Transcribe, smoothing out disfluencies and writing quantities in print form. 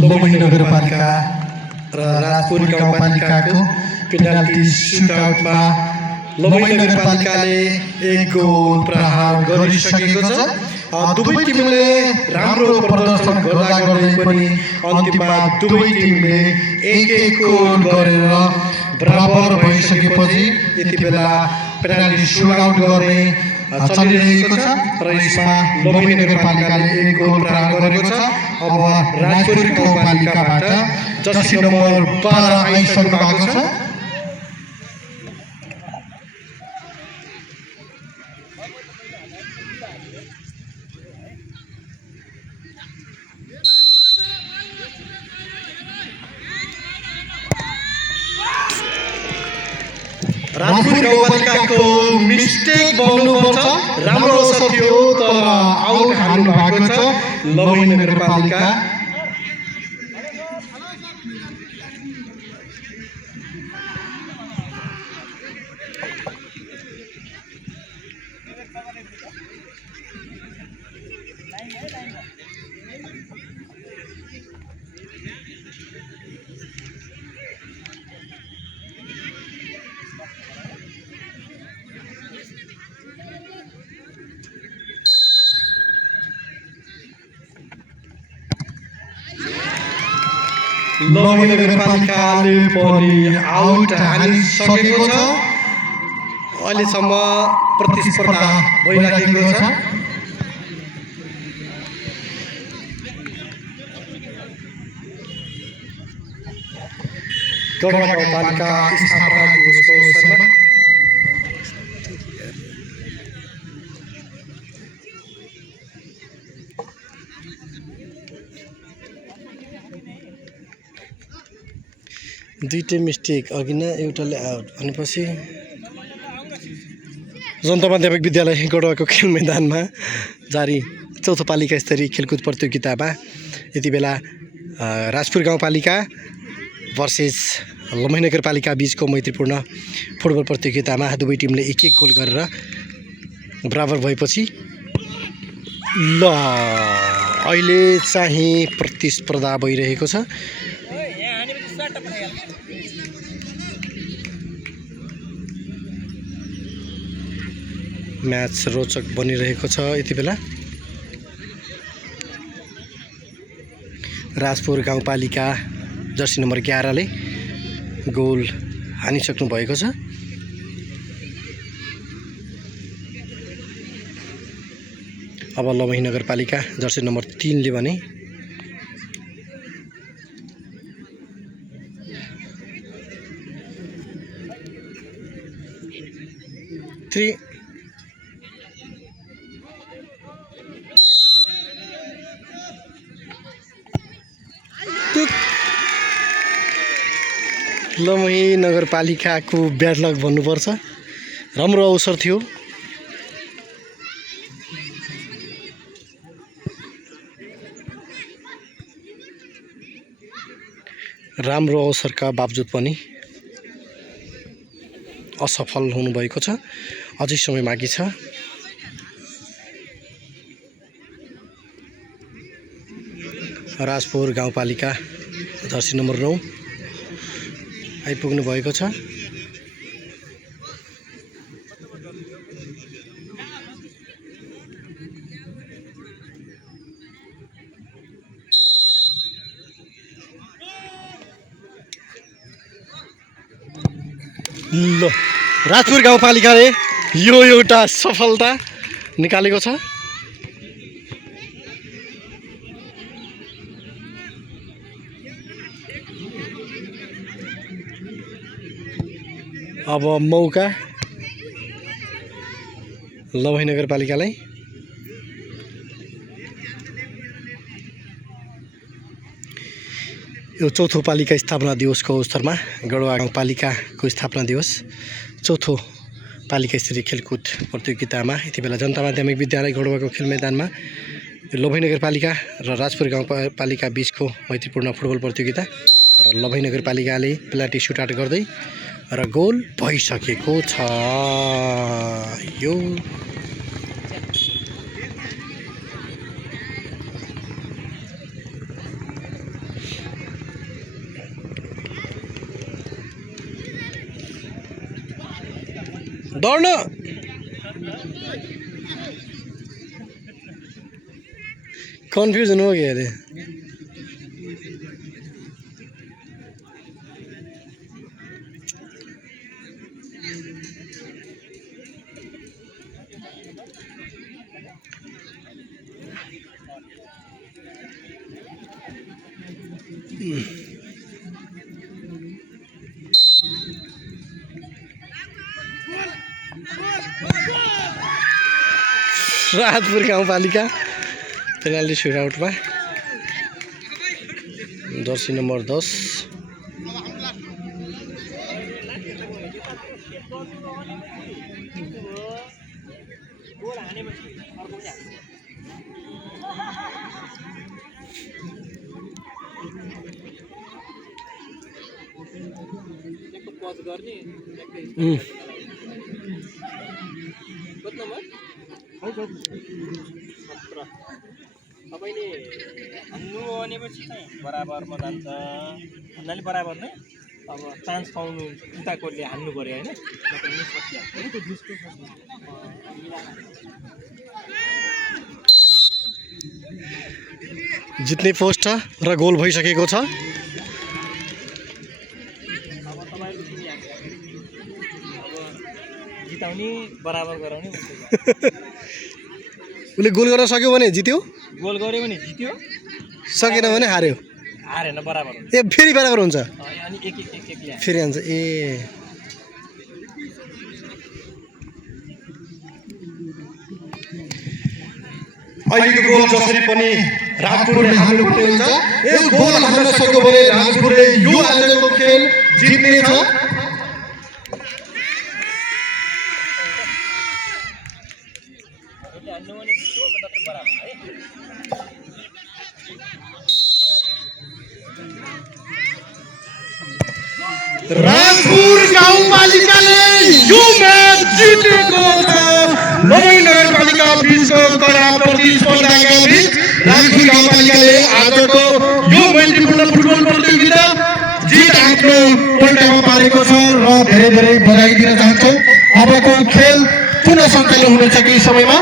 लमही नगरपालिका र राजपुर गाउँपालिकाको पेनाल्टी सुटआउटमा लमही नगरपालिकाले 1 गोल प्रहार गरिसकेको छ। दुवै टिमले राम्रो प्रदर्शन गर्दा गर्दै पनि अन्तिममा दुवै टिमले 1-1 गोल गरेर बराबर भइसकेपछि यति बेला पेनाल्टी सुटआउट गर्ने चलिरहेको छ र यसमा लमही नगरपालिकाले 1 गोल प्रहार गरेको छ। अब राजपुर गाउँपालिकाबाट जर्सी नम्बर 12 आइसक्नु भएको छ। राजपुर गाउँपालिकाको मिस्टेक बन्नुपर्छ। राम्रो अवसर थियो तर आउट हाल्नु भएको छ लमही नगरपालिका। लमही नगरपालिकाले पनि आउट हालिसकेको छ। अहिलेसम्म प्रतिस्पर्धा भइरहेको छ। गढवा गाउँपालिका स्थापना दिवसको अवसरमा दुईटै मिस्टेक अघि नै एउटाले आउट भनेपछि जनता माध्यमिक विद्यालय गढवाको खेल मैदानमा जारी चौथो पालिका स्तरीय खेलकुद प्रतियोगितामा यति बेला राजपुर गाउँपालिका भर्सेस लमही नगरपालिका बीचको मैत्रीपूर्ण फुटबल प्रतियोगितामा दुवै टिमले 1-1 गोल गरेर बराबर भएपछि ल अहिले चाहिँ प्रतिस्पर्धा भइरहेको छ। म्याच रोचक बनिरहेको छ। यति बेला राजपुर गाउँपालिका जर्सी नम्बर 11 ले गोल हानिसक्नु भएको छ। अब लमही नगरपालिका जर्सी नम्बर 3 ले भने लमही नगरपालिकाको ब्याड लक भन्नुपर्छ। राम्रो अवसर थियो। राम्रो अवसरका बावजुद पनि असफल हुनुभएको छ। अझै समय बाँकी छ। राजपुर गाउँपालिका जर्सी नम्बर 9 आइपुग्नु भएको छ। ल राजपुर गाउँपालिकाले यो एउटा सफलता निकालेको छ। अब मौका लमही नगरपालिकालाई। यो चौथो पालिका स्थापना दिवसको अवसरमा गढवा गाउँपालिकाको स्थापना दिवस चौथो पालिका स्तरीय खेलकुद प्रतियोगितामा यति बेला जनता माध्यमिक विद्यालय गढवाको खेल मैदानमा लमही नगरपालिका र राजपुर गाउँपालिका बीचको मैत्रीपूर्ण फुटबल प्रतियोगिता र लमही नगरपालिकाले पेनाल्टी सुटआउट गर्दै र गोल भइसकेको छ। यो दौड्न कन्फ्युजन हो के अरे राहतपुर गाउँपालिका पेनाल्टी सुटआउटमा जर्सी नम्बर 10 तपाईँले हान्नु भनेपछि चाहिँ बराबरमा जान्छ भन्नाले बराबर नै अब चान्स पाउनु उताकोले हान्नु पर्यो होइन जित्ने पोस्ट छ र गोल भइसकेको छ अब तपाईँले अब जिताउने बराबर गराउने उसले गोल गर्न सक्यो भने जित्यो गोल गर्यो भने जित्यो सकेन भने हार्यो हारेन बराबर ए फेरि बराबर हुन्छ अनि एक ल्यायो फेरि हान्छ ए अहिलेको गोल जसरी पनि राजपुरले हाल्नुपर्ने हुन्छ यो गोल हाल्न सक्यो भने राजपुरले यो आजको खेल जित्नेछ हान्नु भने जित्यो नत्र बराबर है राजपुर गाउँपालिकाले यो म्याच जितेको छ नवै नगरपालिका बीचको कडा प्रतिस्पर्धाका बीच राजपुर गाउँपालिकाले आजको यो मैत्रीपूर्ण फुटबल प्रतियोगिता जित आफ्नो पल्टामा पारेको छ र धेरै धेरै बधाई दिन चाहन्छौँ। अबको खेल पुनः सञ्चालन हुनेछ केही समयमा।